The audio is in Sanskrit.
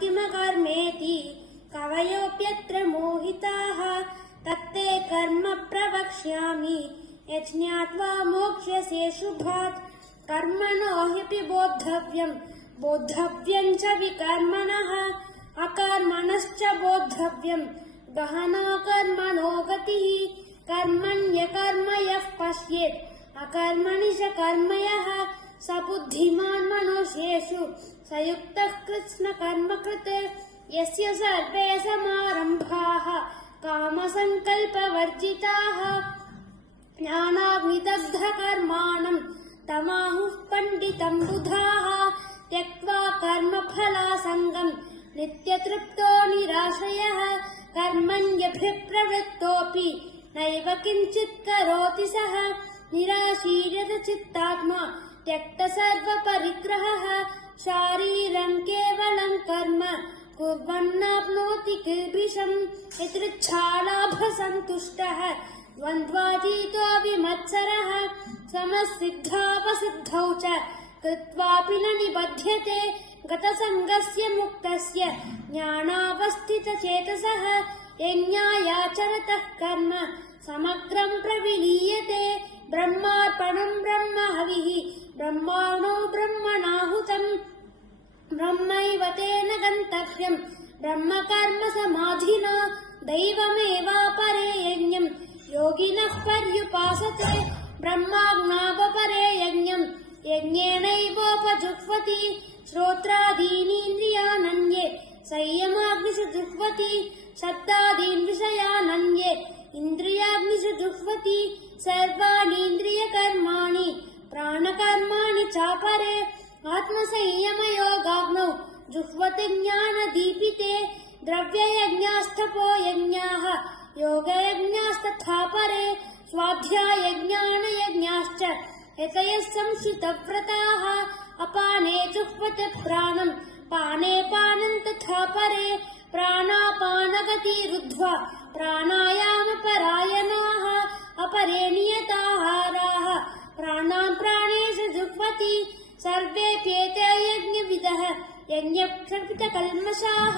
किमकर्मेति कवयोऽप्यत्र मोहिताः तत्ते कर्म प्रवक्ष्यामि यज्ञात्वा मोक्ष्यसे शुभात् कर्मणो ह्यपि बोद्धव्यं च विकर्मणः अकर्मणश्च बोद्धव्यं गहना कर्मणो गतिः कर्मण्यकर्म यः पश्येत् अकर्मणि च कर्म यः स बुद्धिमान् मनुष्येषु स युक्तः कृत्स्नकर्मकृत् यस्य सर्वे समारम्भाः कामसङ्कल्पवर्जिताः ज्ञानाग्निदग्धकर्माणम् तमाहुः पण्डितम् बुधाः त्यक्त्वा कर्मफलासङ्गम् नित्यतृप्तो निराश्रयः कर्मण्यभिप्रवृत्तोऽपि नैव किञ्चित् करोति सः निराशीर्यत चित्तात्मा त्यक्तसर्वपरिग्रहः शारीरं केवलं कर्म कुर्वन्नाप्नोति किल्बिषम् यदृच्छालाभसन्तुष्टः द्वन्द्वातीतो विमत्सरः समसिद्धावसिद्धौ च कृत्वापि न निबध्यते गतसङ्गस्य मुक्तस्य ज्ञानावस्थितचेतसः यज्ञायाचरतः कर्म समग्रं प्रविलीयते ब्रह्मार्पणं ब्रह्महविः ब्रह्माणो ब्रह्मणाहुतम् ब्रह्मैव तेन गन्तव्यं ब्रह्मकर्म समाधिना दैवमेवापरे यज्ञं योगिनः पर्युपासते ब्रह्माज्ञावपरे यज्ञं यज्ञेनैवोपजुह्वति श्रोत्रादीनीन्द्रियानन्ये संयमाग्निषु जुह्वति शब्दादीन् विषयानन्ये इन्द्रियाग्निषु जुह्वति सर्वाणीन्द्रियकर्माणि प्राणकर्माणि चापरे आत्मसंयमयोगाग्नौ जुह्वति ज्ञानदीपिते द्रव्ययज्ञास्तपो यज्ञाः योगयज्ञास्तथा परे स्वाध्यायज्ञानयज्ञाश्च यतयः संश्रितव्रताः अपाने जुह्वति प्राणम् पाने पानं तथा परे प्राणापानगतिरुद्ध्वा प्राणायामपरायणाः अपरे नियताहाराः प्राणान् प्राणेषु जुह्वति सर्वेऽप्येते यज्ञविदः यज्ञक्षपितकल्मषाः।